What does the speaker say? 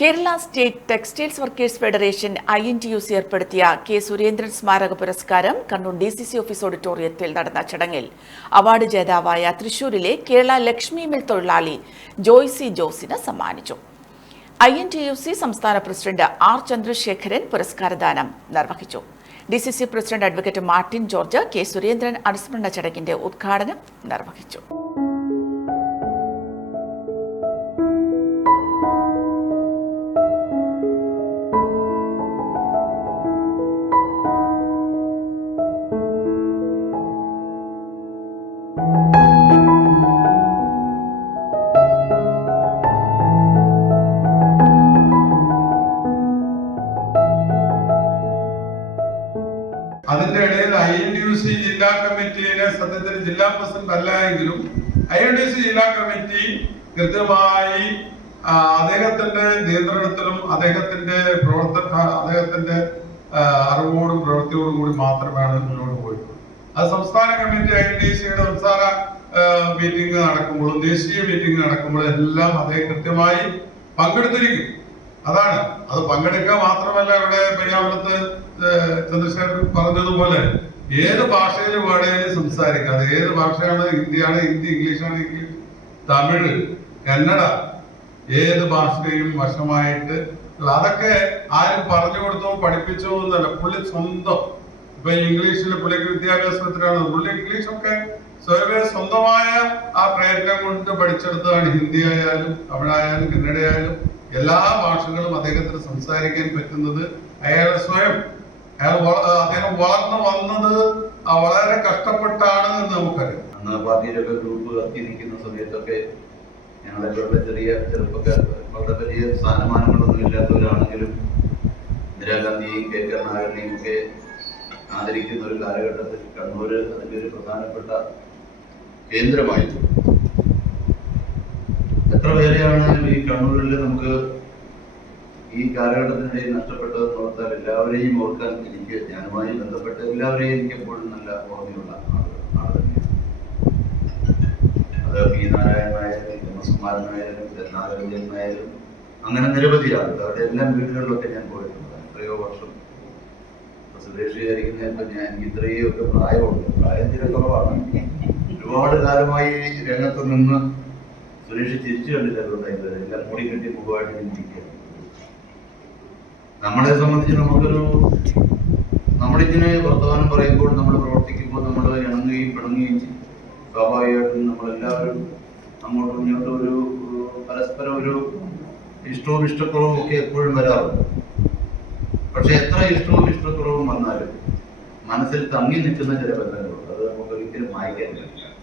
Kerala state textiles workers federation I N T U C ഏർപ്പെടുത്തിയ K Surendran സ്മാരക പുരസ്കാരം Kannur D C C office ഓഡിറ്റോറിയത്തിൽ നടന്ന ചടങ്ങിൽ. അവാർഡ് ജേതാവായ തൃശൂരിലെ കേരള ലക്ഷ്മി മിൽ തൊഴിലാളി ജോയ്സി ജോസിന് സമ്മാനിച്ചു. I N T U C സംസ്ഥാന പ്രസിഡന്റ് ആർ ചന്ദ്രശേഖരൻ പുരസ്കാരദാനം നിർവഹിച്ചു. D C C president advocate Martin George K Surendran അനുസ്മരണ ചടങ്ങിന്റെ ഉദ്ഘാടനം നിർവഹിച്ചു. അതിന്റെ ഇടയിൽ ഐ എൻ ഡി സി ജില്ലാ കമ്മിറ്റിയിലെ സത്യത്തിൽ ജില്ലാ പ്രസിഡന്റ് അല്ല എങ്കിലും ഐ എൻ ഡി സി ജില്ലാ കമ്മിറ്റി കൃത്യമായി അദ്ദേഹത്തിന്റെ നിയന്ത്രണത്തിലും അദ്ദേഹത്തിന്റെ പ്രവർത്തന അദ്ദേഹത്തിന്റെ അറിവോടും പ്രവൃത്തിയോടും കൂടി മാത്രമാണ് മുന്നോട്ട് പോയിട്ടുള്ളത് അത് സംസ്ഥാന കമ്മിറ്റി ഐ എൻ ഡി സിയുടെ സംസ്ഥാന മീറ്റിംഗ് നടക്കുമ്പോഴും ദേശീയ മീറ്റിംഗ് നടക്കുമ്പോഴും എല്ലാം അദ്ദേഹം കൃത്യമായി പങ്കെടുത്തിരിക്കും. അതാണ്. അത് പങ്കെടുക്കുക മാത്രമല്ല ഇവിടെ ചന്ദ്രശേഖരൻ ചന്ദ്രശേഖർ പറഞ്ഞതുപോലെ ഏത് ഭാഷയിൽ വേണേലും സംസാരിക്കാം. അത് ഏത് ഭാഷയാണ്? ഹിന്ദിയാണ് ഹിന്ദി ഇംഗ്ലീഷാണ് ഇംഗ്ലീഷ് തമിഴ് കന്നഡ ഏത് ഭാഷയും വശമായിട്ട് അതൊക്കെ ആരും പറഞ്ഞു കൊടുത്തോ പഠിപ്പിച്ചോ എന്നല്ല. പുള്ളി സ്വന്തം. ഇപ്പൊ ഇംഗ്ലീഷിൽ പുള്ളിക്ക് വിദ്യാഭ്യാസത്തിലാണ്. പുള്ളി ഇംഗ്ലീഷൊക്കെ സ്വയമേ സ്വന്തമായ ആ പ്രയത്നം കൊണ്ട് പഠിച്ചെടുത്തതാണ്. ഹിന്ദി ആയാലും തമിഴായാലും കന്നഡയായാലും എല്ലാ ഭാഷകളും അദ്ദേഹത്തിന് സംസാരിക്കാൻ പറ്റുന്നത് അയാൾ സ്വയം അയാൾ അദ്ദേഹം വളർന്നു വന്നത് വളരെ കഷ്ടപ്പെട്ടാണ് എന്ന് നമുക്കറിയാം. അന്ന് പാർട്ടിയിലൊക്കെ ഗ്രൂപ്പ് കത്തി നിൽക്കുന്ന സമയത്തൊക്കെ ഞങ്ങളെ ചെറിയ ചെറുപ്പക്കാർ വളരെ വലിയ സ്ഥാനമാനങ്ങളൊന്നും ഇല്ലാത്തവരാണെങ്കിലും ഇന്ദിരാഗാന്ധിയെയും കെ കരുണാകരനെയും ഒക്കെ ആദരിക്കുന്ന ഒരു കാലഘട്ടത്തിൽ കണ്ണൂർ അതിന്റെ ഒരു പ്രധാനപ്പെട്ട കേന്ദ്രമായിരുന്നു എത്ര പേരെയാണ് ഈ കണ്ണൂരിൽ നമുക്ക് ഈ കാലഘട്ടത്തിനിടയിൽ നഷ്ടപ്പെട്ടതെന്ന് ഓർത്താൽ എല്ലാവരെയും ഓർക്കാൻ എനിക്ക് ഞാനുമായി ബന്ധപ്പെട്ട എല്ലാവരെയും എനിക്ക് എപ്പോഴും നല്ല ഓർമ്മയുള്ള ആളുകൾ അത് പി നാരായണനായാലും എം എസ് കുമാരനായാലും അങ്ങനെ നിരവധി ആളുകൾ. അവരുടെ എല്ലാം വീടുകളിലൊക്കെ ഞാൻ പോയിട്ടുണ്ട്. എത്രയോ വർഷം ഇപ്പൊ സുരേഷ് വിചാരിക്കുന്നതിപ്പോൾ ഞാൻ എനിക്ക് ഇത്രയൊക്കെ പ്രായമുണ്ട്. പ്രായം തീരെ കുറവാണ്. ഒരുപാട് കാലമായി രംഗത്ത് നിന്ന് സുരേഷ് തിരിച്ചു കണ്ടിട്ടുണ്ടായത് എല്ലാം മൂടി കെട്ടി മുഖമായിട്ട് ചിന്തിക്കുക നമ്മളെ സംബന്ധിച്ച് നമുക്കൊരു നമ്മളിങ്ങനെ വർത്തമാനം പറയുമ്പോൾ നമ്മൾ പ്രവർത്തിക്കുമ്പോൾ നമ്മൾ ഇണങ്ങുകയും പിണങ്ങുകയും ചെയ്യും. സ്വാഭാവികമായിട്ടും നമ്മളെല്ലാവരും അങ്ങോട്ടും ഇങ്ങോട്ടും ഒരു പരസ്പരം ഒരു ഇഷ്ടവും ഇഷ്ടക്കുറവും ഒക്കെ എപ്പോഴും വരാറുണ്ട്. പക്ഷെ എത്ര ഇഷ്ടവും ഇഷ്ടക്കുറവും വന്നാലും മനസ്സിൽ തങ്ങി നിൽക്കുന്ന ചില ബന്ധങ്ങളുണ്ട്. അത് നമുക്ക് ഒരിക്കലും മായ്ക്കാൻ കഴിയില്ല.